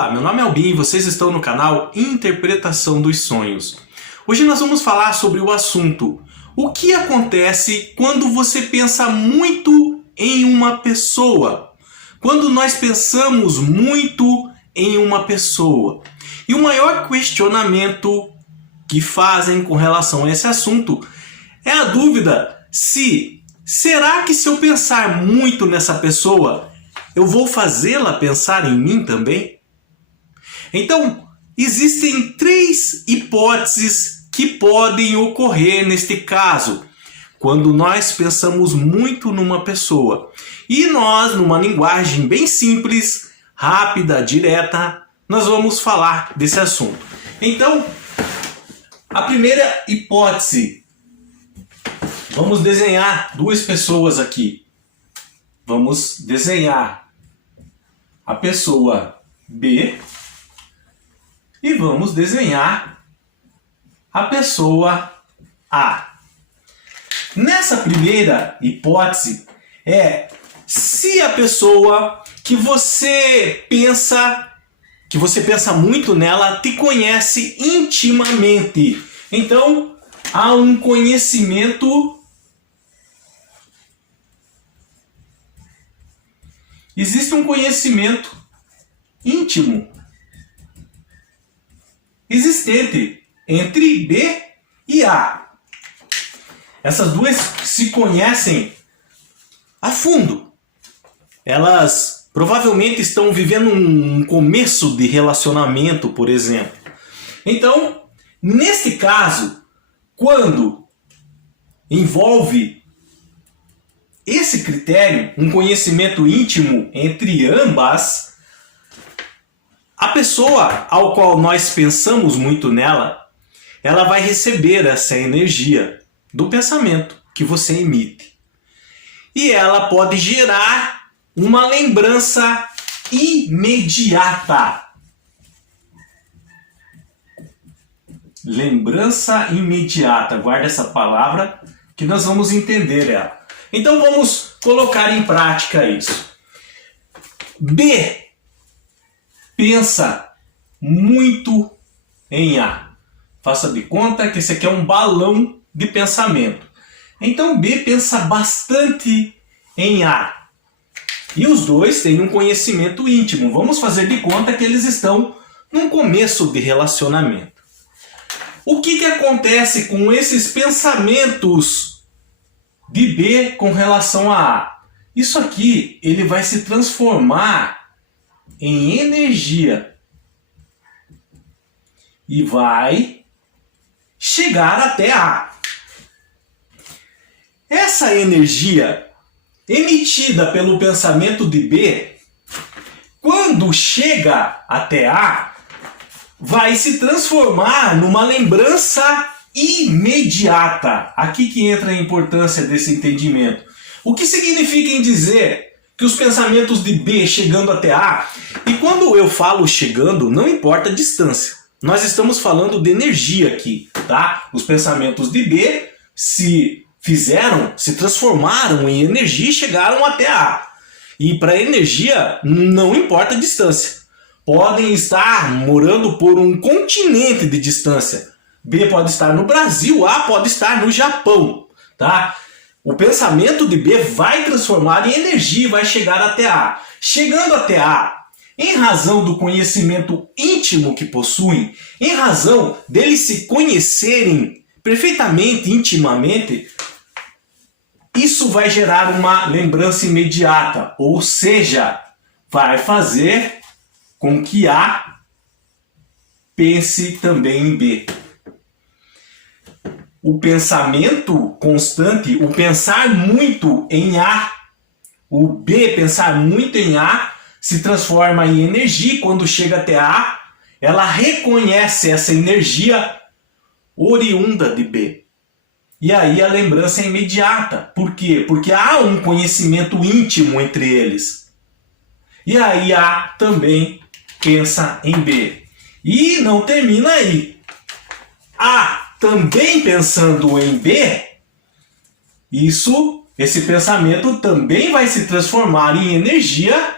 Olá, meu nome é Albin e vocês estão no canal Interpretação dos Sonhos. Hoje nós vamos falar sobre o assunto: o que acontece quando você pensa muito em uma pessoa? Quando nós pensamos muito em uma pessoa. E o maior questionamento que fazem com relação a esse assunto é a dúvida será que se eu pensar muito nessa pessoa, eu vou fazê-la pensar em mim também? Então, existem três hipóteses que podem ocorrer neste caso, quando nós pensamos muito numa pessoa. E nós, numa linguagem bem simples, rápida, direta, nós vamos falar desse assunto. Então, a primeira hipótese, vamos desenhar duas pessoas aqui. Vamos desenhar a pessoa B e vamos desenhar a pessoa A. Nessa primeira hipótese se a pessoa que você pensa muito nela te conhece intimamente. Então, há um conhecimento. Existe um conhecimento íntimo existente entre B e A. Essas duas se conhecem a fundo. Elas provavelmente estão vivendo um começo de relacionamento, por exemplo. Então, neste caso, quando envolve esse critério, um conhecimento íntimo entre ambas, a pessoa ao qual nós pensamos muito nela, ela vai receber essa energia do pensamento que você emite. E ela pode gerar uma lembrança imediata. Lembrança imediata. Guarda essa palavra que nós vamos entender ela. Então vamos colocar em prática isso. B pensa muito em A. Faça de conta que esse aqui é um balão de pensamento. Então B pensa bastante em A. E os dois têm um conhecimento íntimo. Vamos fazer de conta que eles estão num começo de relacionamento. O que acontece com esses pensamentos de B com relação a A? Isso aqui ele vai se transformar em energia e vai chegar até A. Essa energia emitida pelo pensamento de B, quando chega até A, vai se transformar numa lembrança imediata. Aqui que entra a importância desse entendimento. O que significa em dizer que os pensamentos de B chegando até A, e quando eu falo chegando, não importa a distância. Nós estamos falando de energia aqui, tá? Os pensamentos de B se transformaram em energia e chegaram até A. E para a energia não importa a distância. Podem estar morando por um continente de distância. B pode estar no Brasil, A pode estar no Japão, tá? O pensamento de B vai transformar em energia e vai chegar até A. Chegando até A, em razão do conhecimento íntimo que possuem, em razão deles se conhecerem perfeitamente, intimamente, isso vai gerar uma lembrança imediata, ou seja, vai fazer com que A pense também em B. O pensamento constante, o pensar muito em A, o B pensar muito em A, se transforma em energia e quando chega até A, ela reconhece essa energia oriunda de B. E aí a lembrança é imediata. Por quê? Porque há um conhecimento íntimo entre eles. E aí A também pensa em B. E não termina aí. A também pensando em B, esse pensamento também vai se transformar em energia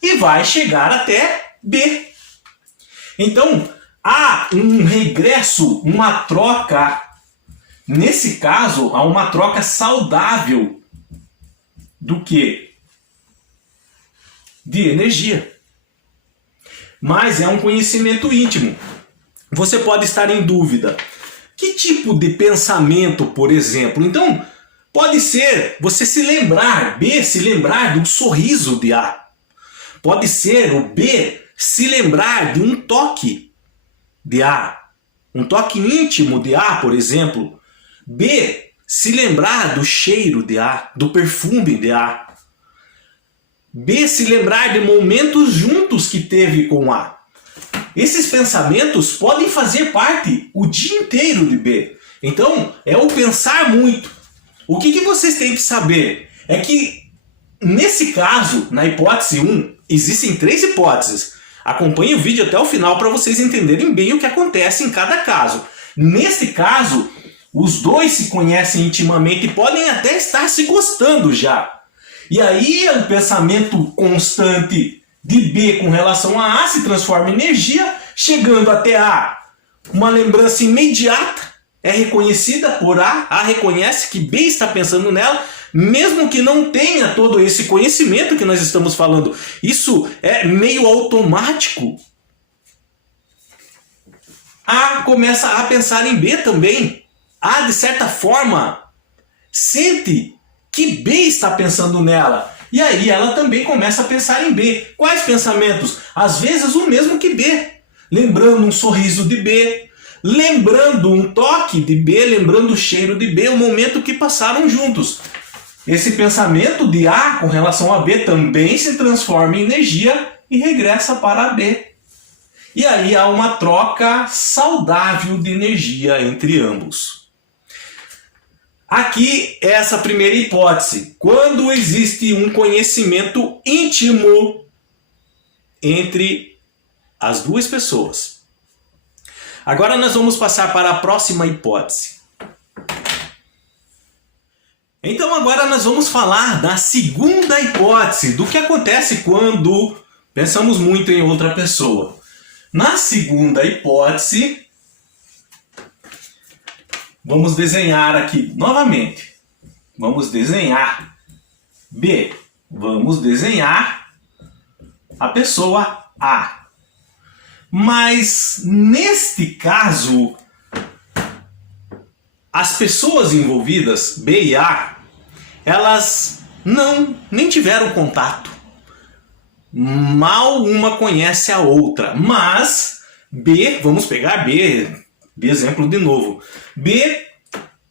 e vai chegar até B. Então, há um regresso, uma troca. Nesse caso, há uma troca saudável do quê? De energia. Mas é um conhecimento íntimo. Você pode estar em dúvida. Que tipo de pensamento, por exemplo? Então, pode ser você se lembrar, B, se lembrar do sorriso de A. Pode ser o B se lembrar de um toque de A. Um toque íntimo de A, por exemplo. B, se lembrar do cheiro de A, do perfume de A. B, se lembrar de momentos juntos que teve com A. Esses pensamentos podem fazer parte o dia inteiro de B. Então, é o pensar muito. O que vocês têm que saber é que, nesse caso, na hipótese 1, existem 3 hipóteses. Acompanhe o vídeo até o final para vocês entenderem bem o que acontece em cada caso. Neste caso, os dois se conhecem intimamente e podem até estar se gostando já. E aí o pensamento constante de B com relação a A se transforma em energia, chegando até A. Uma lembrança imediata é reconhecida por A reconhece que B está pensando nela, mesmo que não tenha todo esse conhecimento que nós estamos falando. Isso é meio automático. A começa a pensar em B também. A, de certa forma, sente que B está pensando nela. E aí ela também começa a pensar em B. Quais pensamentos? Às vezes o mesmo que B. Lembrando um sorriso de B, lembrando um toque de B, lembrando o cheiro de B, o momento que passaram juntos. Esse pensamento de A com relação a B também se transforma em energia e regressa para B. E aí há uma troca saudável de energia entre ambos. Aqui, essa primeira hipótese, quando existe um conhecimento íntimo entre as duas pessoas. Agora nós vamos passar para a próxima hipótese. Então agora nós vamos falar da segunda hipótese, do que acontece quando pensamos muito em outra pessoa. Na segunda hipótese, vamos desenhar aqui novamente. Vamos desenhar B. Vamos desenhar a pessoa A. Mas neste caso, as pessoas envolvidas, B e A, elas nem tiveram contato. Mal uma conhece a outra. Mas B, vamos pegar B de exemplo de novo. B,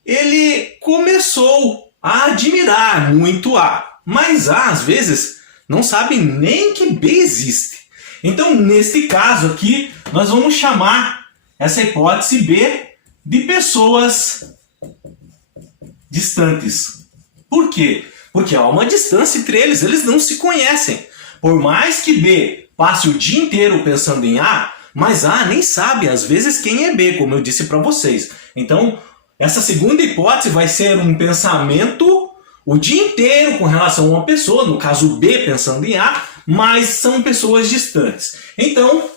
ele começou a admirar muito A. Mas A, às vezes, não sabe nem que B existe. Então, neste caso aqui, nós vamos chamar essa hipótese B de pessoas distantes. Por quê? Porque há uma distância entre eles, eles não se conhecem. Por mais que B passe o dia inteiro pensando em A, mas A nem sabe, às vezes, quem é B, como eu disse para vocês. Então, essa segunda hipótese vai ser um pensamento o dia inteiro com relação a uma pessoa, no caso B pensando em A, mas são pessoas distantes. Então,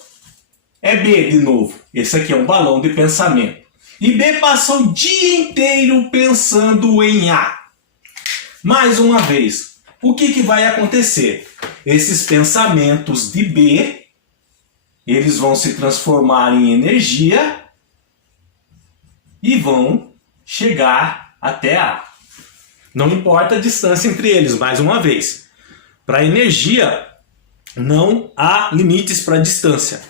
é B de novo. Esse aqui é um balão de pensamento. E B passa o dia inteiro pensando em A. Mais uma vez, o que vai acontecer? Esses pensamentos de B, eles vão se transformar em energia e vão chegar até A. Não importa a distância entre eles, mais uma vez. Para a energia, não há limites para a distância.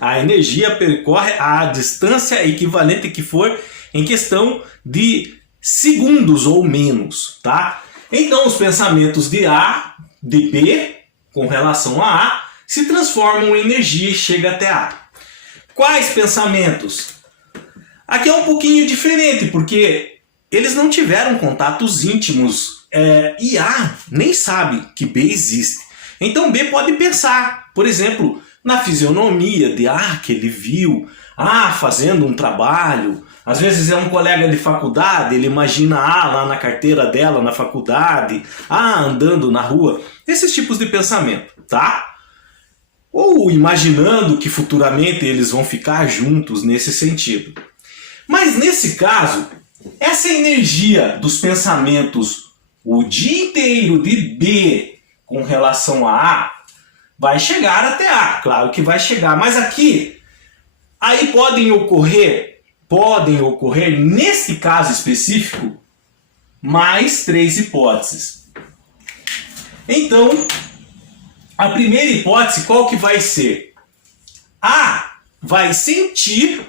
A energia percorre a distância equivalente que for em questão de segundos ou menos, tá? Então os pensamentos de A, de B, com relação a A, se transformam em energia e chegam até A. Quais pensamentos? Aqui é um pouquinho diferente, porque eles não tiveram contatos íntimos e A nem sabe que B existe. Então B pode pensar, por exemplo, na fisionomia de A que ele viu, A fazendo um trabalho. Às vezes é um colega de faculdade, ele imagina A lá na carteira dela na faculdade, A andando na rua. Esses tipos de pensamento, tá? ou imaginando que futuramente eles vão ficar juntos nesse sentido. Mas nesse caso, essa energia dos pensamentos o dia inteiro de B com relação a A vai chegar até A, claro que vai chegar, mas aqui aí podem ocorrer nesse caso específico mais 3 hipóteses. Então, a primeira hipótese qual que vai ser? A vai sentir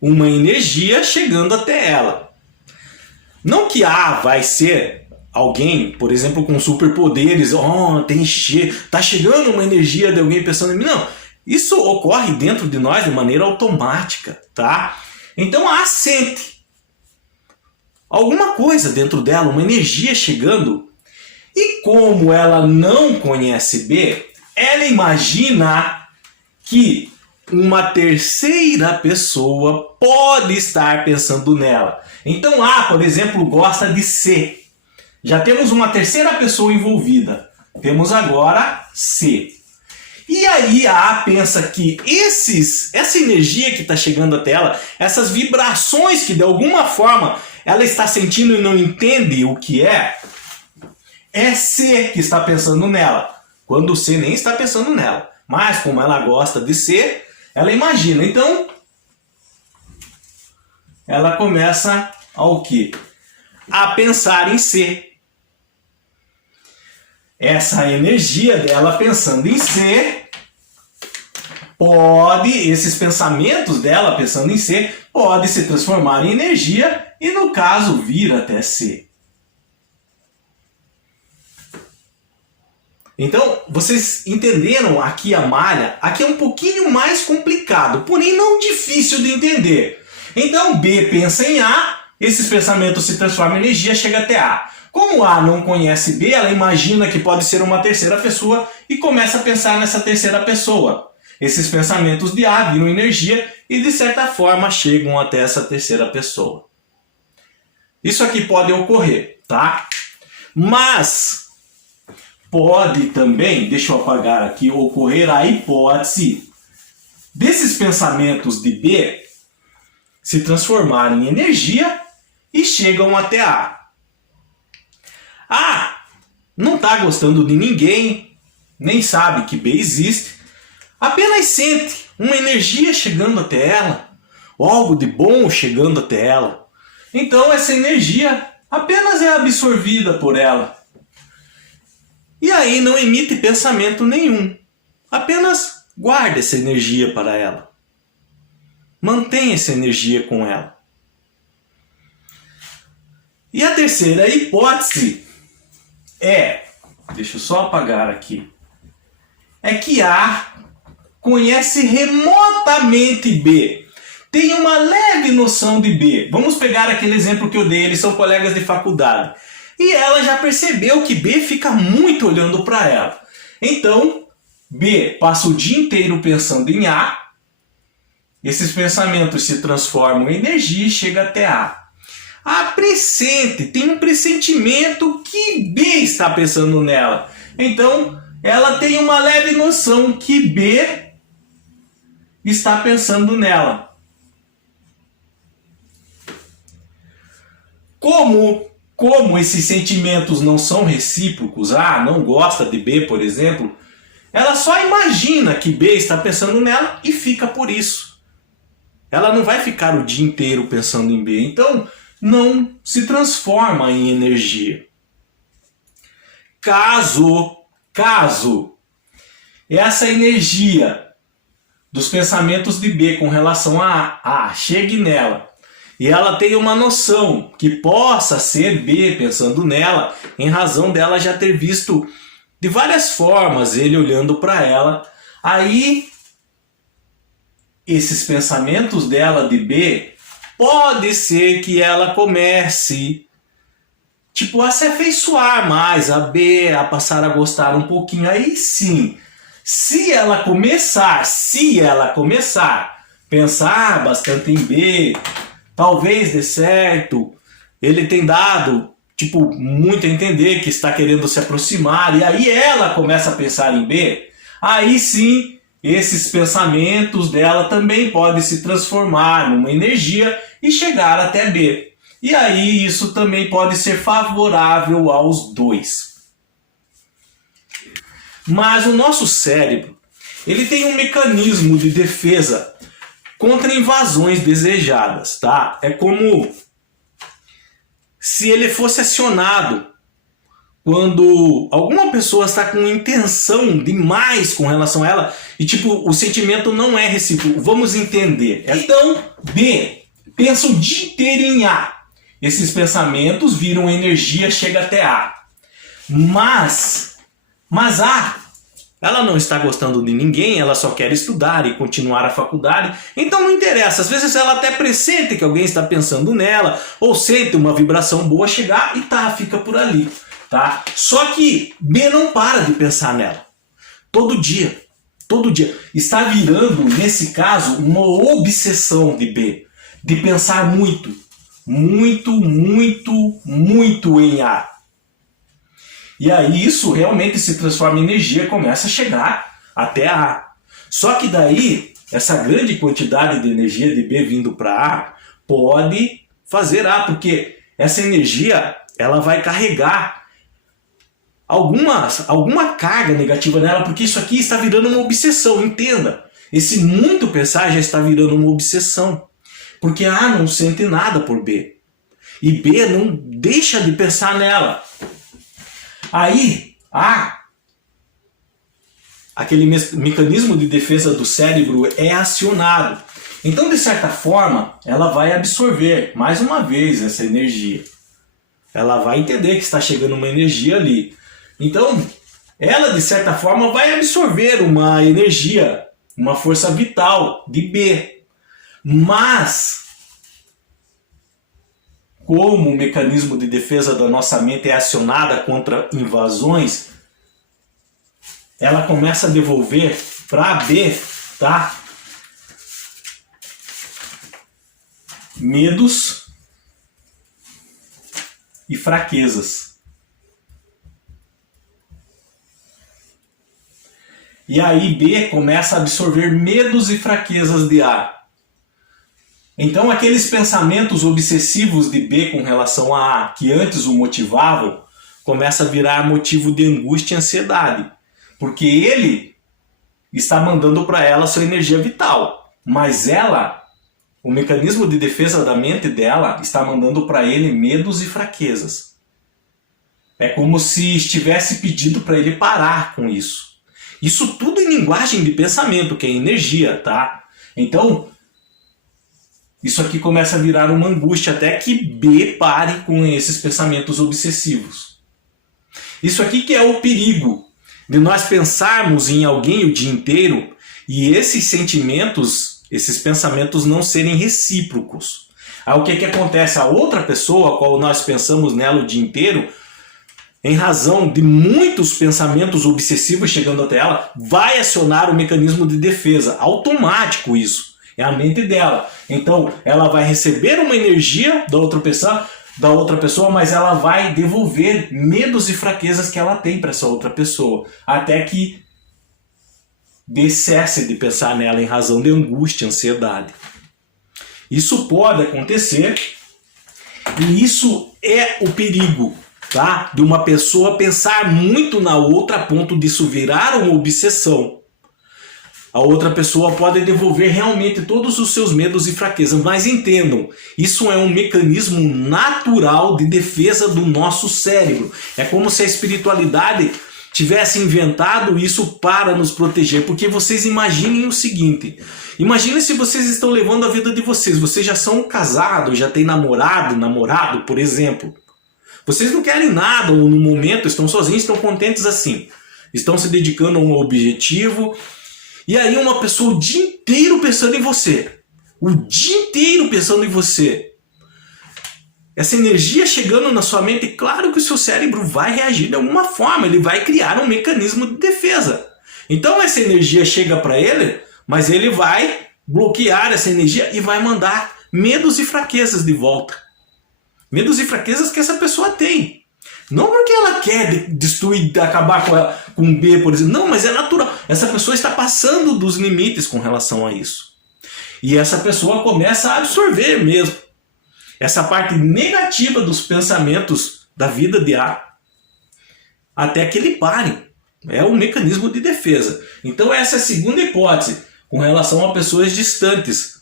uma energia chegando até ela. Não que A vai ser alguém, por exemplo, com superpoderes, tá chegando uma energia de alguém pensando em mim. Não, isso ocorre dentro de nós de maneira automática, tá? Então A sente alguma coisa dentro dela, uma energia chegando, e como ela não conhece B, ela imagina que uma terceira pessoa pode estar pensando nela. Então A, por exemplo, gosta de C. Já temos uma terceira pessoa envolvida. Temos agora C. E aí a A pensa que essa energia que está chegando até ela, essas vibrações que de alguma forma ela está sentindo e não entende o que é C que está pensando nela. Quando o C nem está pensando nela. Mas como ela gosta de C, ela imagina. Então, ela começa ao quê? A pensar em C. Essa energia dela pensando em C esses pensamentos dela pensando em C, pode se transformar em energia e no caso vir até C. Então, vocês entenderam aqui a malha? Aqui é um pouquinho mais complicado, porém não difícil de entender. Então, B pensa em A, esses pensamentos se transformam em energia, chega até A. Como A não conhece B, ela imagina que pode ser uma terceira pessoa e começa a pensar nessa terceira pessoa. Esses pensamentos de A viram energia e, de certa forma, chegam até essa terceira pessoa. Isso aqui pode ocorrer, tá? Mas pode também, deixa eu apagar aqui, ocorrer a hipótese desses pensamentos de B se transformarem em energia e chegam até A. A não está gostando de ninguém, nem sabe que B existe, apenas sente uma energia chegando até ela, ou algo de bom chegando até ela. Então essa energia apenas é absorvida por ela. E aí não emite pensamento nenhum. Apenas guarda essa energia para ela. Mantenha essa energia com ela. E a terceira hipótese deixa eu só apagar aqui, é que A conhece remotamente B. Tem uma leve noção de B. Vamos pegar aquele exemplo que eu dei, eles são colegas de faculdade. E ela já percebeu que B fica muito olhando para ela. Então, B passa o dia inteiro pensando em A. Esses pensamentos se transformam em energia e chega até A. A pressente, tem um pressentimento que B está pensando nela. Então, ela tem uma leve noção que B está pensando nela. Como esses sentimentos não são recíprocos, A não gosta de B, por exemplo, ela só imagina que B está pensando nela e fica por isso. Ela não vai ficar o dia inteiro pensando em B, então não se transforma em energia. Caso essa energia dos pensamentos de B com relação a A chegue nela e ela tenha uma noção que possa ser B pensando nela, em razão dela já ter visto de várias formas ele olhando para ela, aí esses pensamentos dela de B, pode ser que ela comece a se afeiçoar mais a B, a passar a gostar um pouquinho. Aí sim, se ela começar a pensar bastante em B, talvez dê certo, ele tem dado muito a entender que está querendo se aproximar, e aí ela começa a pensar em B, aí sim esses pensamentos dela também podem se transformar numa energia e chegar até B. E aí isso também pode ser favorável aos dois. Mas o nosso cérebro, ele tem um mecanismo de defesa contra invasões desejadas, tá? É como se ele fosse acionado quando alguma pessoa está com intenção demais com relação a ela e tipo, o sentimento não é recíproco. Vamos entender. Então, B pensa o dia inteiro em A. Esses pensamentos viram energia, chega até A. Mas A, ela não está gostando de ninguém, ela só quer estudar e continuar a faculdade. Então não interessa, às vezes ela até pressente que alguém está pensando nela, ou sente uma vibração boa chegar e tá, fica por ali. Tá? Só que B não para de pensar nela. Todo dia. Está virando, nesse caso, uma obsessão de B. De pensar muito em A. E aí isso realmente se transforma em energia e começa a chegar até A. Só que daí, essa grande quantidade de energia de B vindo para A pode fazer A, porque essa energia ela vai carregar alguma carga negativa nela, porque isso aqui está virando uma obsessão, entenda. Esse muito pensar já está virando uma obsessão. Porque A não sente nada por B. E B não deixa de pensar nela. Aí, aquele mecanismo de defesa do cérebro é acionado. Então, de certa forma, ela vai absorver mais uma vez essa energia. Ela vai entender que está chegando uma energia ali. Então, ela de certa forma vai absorver uma energia, uma força vital de B. Mas, como o mecanismo de defesa da nossa mente é acionada contra invasões, ela começa a devolver para B, tá? Medos e fraquezas. E aí B começa a absorver medos e fraquezas de A. Então aqueles pensamentos obsessivos de B com relação a A, que antes o motivavam, começa a virar motivo de angústia e ansiedade. Porque ele está mandando para ela sua energia vital. Mas ela, o mecanismo de defesa da mente dela, está mandando para ele medos e fraquezas. É como se estivesse pedindo para ele parar com isso. Isso tudo em linguagem de pensamento, que é energia, tá? Então, isso aqui começa a virar uma angústia até que B pare com esses pensamentos obsessivos. Isso aqui que é o perigo de nós pensarmos em alguém o dia inteiro e esses sentimentos, esses pensamentos não serem recíprocos. Aí o que acontece? A outra pessoa, a qual nós pensamos nela o dia inteiro, em razão de muitos pensamentos obsessivos chegando até ela, vai acionar o mecanismo de defesa. Automático isso. É a mente dela. Então, ela vai receber uma energia da outra pessoa, mas ela vai devolver medos e fraquezas que ela tem para essa outra pessoa. Até que cesse de pensar nela em razão de angústia, ansiedade. Isso pode acontecer e isso é o perigo. Tá? De uma pessoa pensar muito na outra a ponto disso virar uma obsessão. A outra pessoa pode devolver realmente todos os seus medos e fraquezas. Mas entendam, isso é um mecanismo natural de defesa do nosso cérebro. É como se a espiritualidade tivesse inventado isso para nos proteger. Porque vocês imaginem o seguinte. Imaginem se vocês estão levando a vida de vocês. Vocês já são casados, já têm namorado, por exemplo. Vocês não querem nada ou no momento, estão sozinhos, estão contentes assim. Estão se dedicando a um objetivo. E aí uma pessoa o dia inteiro pensando em você. O dia inteiro pensando em você. Essa energia chegando na sua mente, claro que o seu cérebro vai reagir de alguma forma. Ele vai criar um mecanismo de defesa. Então essa energia chega para ele, mas ele vai bloquear essa energia e vai mandar medos e fraquezas de volta. Medos e fraquezas que essa pessoa tem. Não porque ela quer destruir, acabar com B, por exemplo. Não, mas é natural. Essa pessoa está passando dos limites com relação a isso. E essa pessoa começa a absorver mesmo essa parte negativa dos pensamentos da vida de A, até que ele pare. É um mecanismo de defesa. Então essa é a segunda hipótese com relação a pessoas distantes.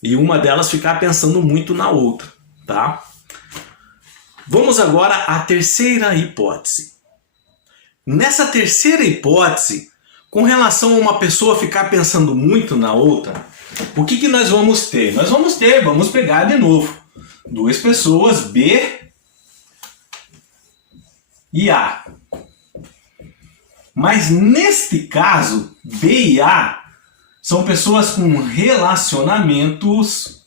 E uma delas ficar pensando muito na outra, tá? Vamos agora à terceira hipótese. Nessa terceira hipótese, com relação a uma pessoa ficar pensando muito na outra, o que nós vamos ter? Vamos pegar de novo, duas pessoas, B e A. Mas neste caso, B e A são pessoas com relacionamentos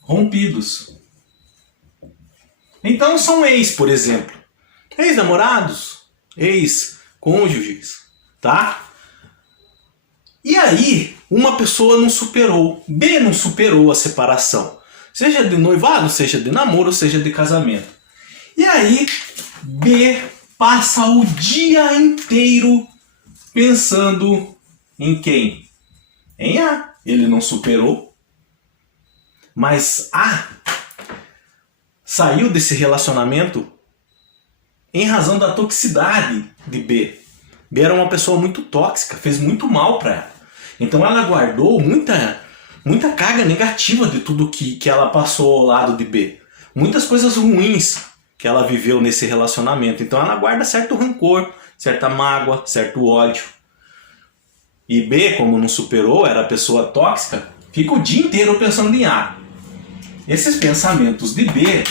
rompidos. Então são ex, por exemplo. Ex-namorados, ex-cônjuges, tá? E aí, uma pessoa não superou, B não superou a separação. Seja de noivado, seja de namoro, seja de casamento. E aí, B passa o dia inteiro pensando em quem? Em A. Ele não superou. Mas A saiu desse relacionamento em razão da toxicidade de B. B era uma pessoa muito tóxica, fez muito mal para ela. Então ela guardou muita carga negativa de tudo que ela passou ao lado de B. Muitas coisas ruins que ela viveu nesse relacionamento. Então ela guarda certo rancor, certa mágoa, certo ódio. E B, como não superou, era pessoa tóxica, fica o dia inteiro pensando em A. Esses pensamentos de B,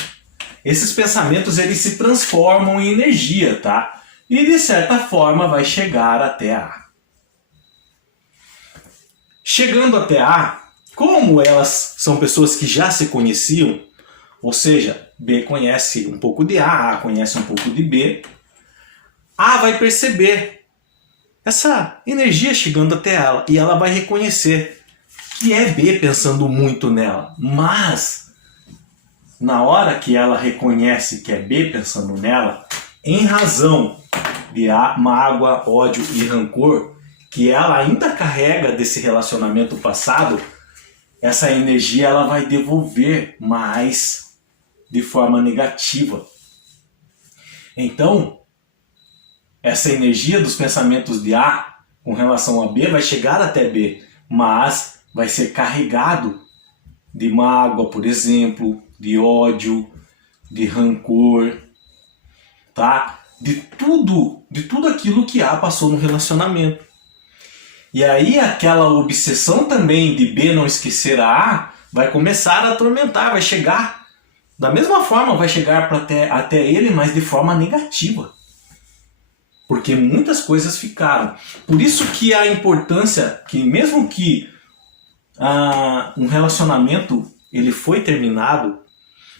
esses pensamentos eles se transformam em energia, tá? E de certa forma vai chegar até A. Chegando até A, como elas são pessoas que já se conheciam, ou seja, B conhece um pouco de A conhece um pouco de B, A vai perceber essa energia chegando até ela e ela vai reconhecer que é B pensando muito nela. Mas, na hora que ela reconhece que é B pensando nela, em razão de mágoa, ódio e rancor que ela ainda carrega desse relacionamento passado, essa energia ela vai devolver mais de forma negativa. Então, essa energia dos pensamentos de A com relação a B vai chegar até B, mas vai ser carregado de mágoa, por exemplo, de ódio, de rancor, tá? De tudo aquilo que A passou no relacionamento. E aí aquela obsessão também de B não esquecer a A vai começar a atormentar, vai chegar da mesma forma, vai chegar até ele, mas de forma negativa. Porque muitas coisas ficaram. Por isso que a importância que mesmo que um relacionamento ele foi terminado,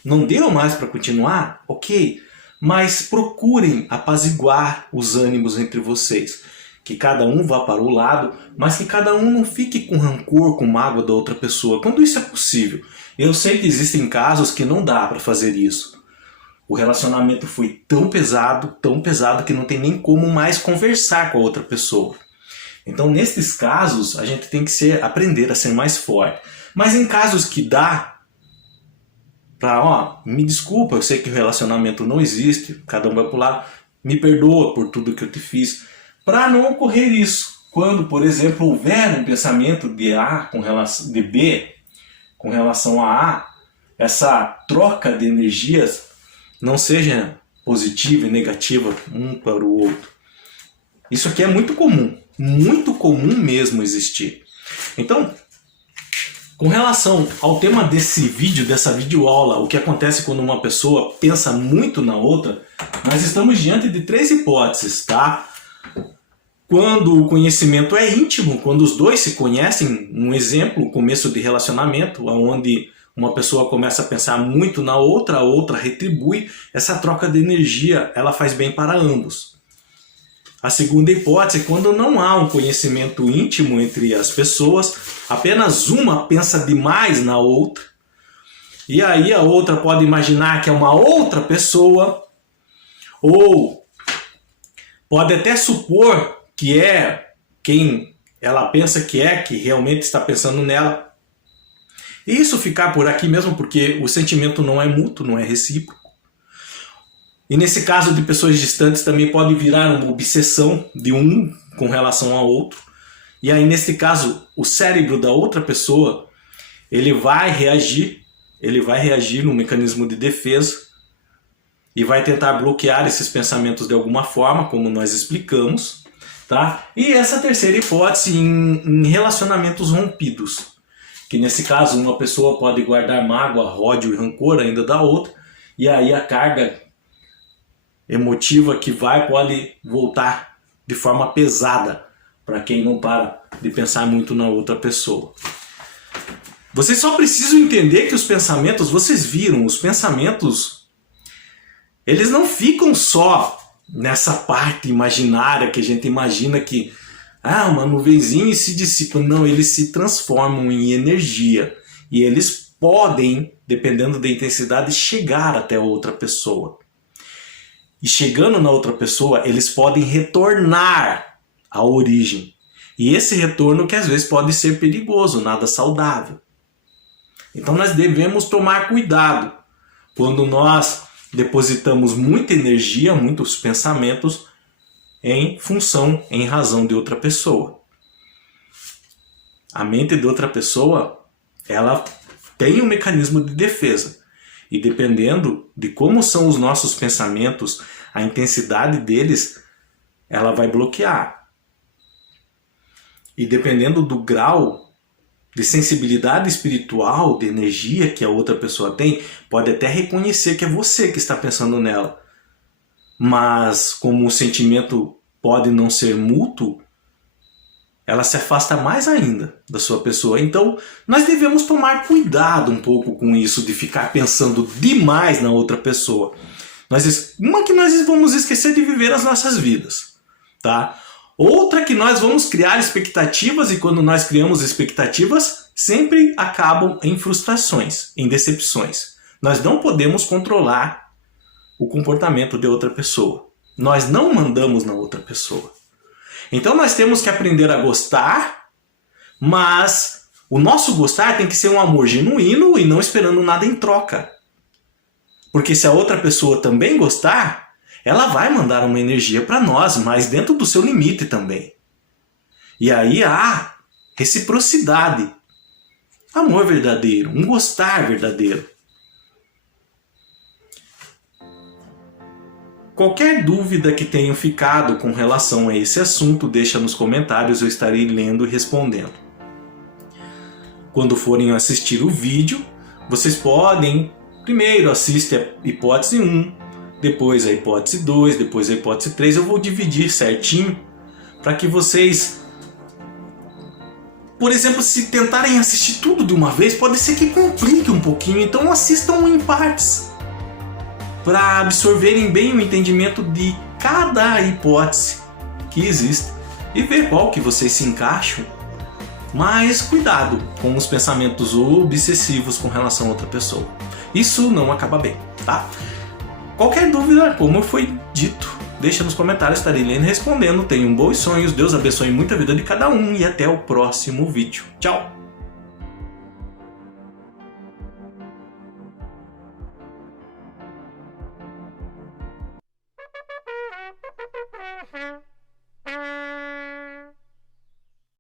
não deu mais para continuar, ok, mas procurem apaziguar os ânimos entre vocês. Que cada um vá para o lado, mas que cada um não fique com rancor, com mágoa da outra pessoa, quando isso é possível. Eu sei que existem casos que não dá para fazer isso. O relacionamento foi tão pesado que não tem nem como mais conversar com a outra pessoa. Então, nesses casos, a gente tem que aprender a ser mais forte. Mas em casos que dá para, me desculpa, eu sei que o relacionamento não existe, cada um vai pro lado, me perdoa por tudo que eu te fiz. Para não ocorrer isso, quando, por exemplo, houver um pensamento de de B com relação a A, essa troca de energias não seja positiva e negativa um para o outro. Isso aqui é muito comum mesmo existir. Então, com relação ao tema desse vídeo, dessa videoaula, o que acontece quando uma pessoa pensa muito na outra, nós estamos diante de 3 hipóteses, tá? Quando o conhecimento é íntimo, quando os dois se conhecem, um exemplo, o começo de relacionamento, onde uma pessoa começa a pensar muito na outra, a outra retribui, essa troca de energia, ela faz bem para ambos. A segunda hipótese é quando não há um conhecimento íntimo entre as pessoas, apenas uma pensa demais na outra, E aí a outra pode imaginar que é uma outra pessoa, ou pode até supor que é quem ela pensa que realmente está pensando nela. E isso ficar por aqui mesmo, porque o sentimento não é mútuo, não é recíproco. E nesse caso de pessoas distantes também pode virar uma obsessão de um com relação ao outro. E aí nesse caso o cérebro da outra pessoa, ele vai reagir no mecanismo de defesa e vai tentar bloquear esses pensamentos de alguma forma, como nós explicamos, tá? E essa terceira hipótese em relacionamentos rompidos, que nesse caso uma pessoa pode guardar mágoa, ódio e rancor ainda da outra, e aí a carga emotiva que pode voltar de forma pesada para quem não para de pensar muito na outra pessoa. Vocês só precisam entender que os pensamentos, vocês viram, os pensamentos, eles não ficam só nessa parte imaginária que a gente imagina que uma nuvenzinha se dissipa. Não, eles se transformam em energia e eles podem, dependendo da intensidade, chegar até outra pessoa. E chegando na outra pessoa, eles podem retornar à origem. E esse retorno que às vezes pode ser perigoso, nada saudável. Então nós devemos tomar cuidado quando nós depositamos muita energia, muitos pensamentos em razão de outra pessoa. A mente de outra pessoa, ela tem um mecanismo de defesa. E dependendo de como são os nossos pensamentos, a intensidade deles, ela vai bloquear. E dependendo do grau de sensibilidade espiritual, de energia que a outra pessoa tem, pode até reconhecer que é você que está pensando nela. Mas como o sentimento pode não ser mútuo, ela se afasta mais ainda da sua pessoa. Então nós devemos tomar cuidado um pouco com isso, de ficar pensando demais na outra pessoa. Uma que nós vamos esquecer de viver as nossas vidas, tá? Outra que nós vamos criar expectativas, e quando nós criamos expectativas, sempre acabam em frustrações, em decepções. Nós não podemos controlar o comportamento de outra pessoa. Nós não mandamos na outra pessoa. Então nós temos que aprender a gostar, mas o nosso gostar tem que ser um amor genuíno e não esperando nada em troca. Porque se a outra pessoa também gostar, ela vai mandar uma energia para nós, mas dentro do seu limite também. E aí há reciprocidade, amor verdadeiro, um gostar verdadeiro. Qualquer dúvida que tenham ficado com relação a esse assunto, deixa nos comentários, eu estarei lendo e respondendo. Quando forem assistir o vídeo, vocês podem, primeiro assistir a hipótese 1, depois a hipótese 2, depois a hipótese 3, eu vou dividir certinho para que vocês, por exemplo, se tentarem assistir tudo de uma vez, pode ser que complique um pouquinho, então assistam em partes, para absorverem bem o entendimento de cada hipótese que existe e ver qual que vocês se encaixam. Mas cuidado com os pensamentos obsessivos com relação a outra pessoa. Isso não acaba bem, tá? Qualquer dúvida, como foi dito, deixa nos comentários, estarei lendo e respondendo. Tenham bons sonhos, Deus abençoe muito a vida de cada um e até o próximo vídeo. Tchau!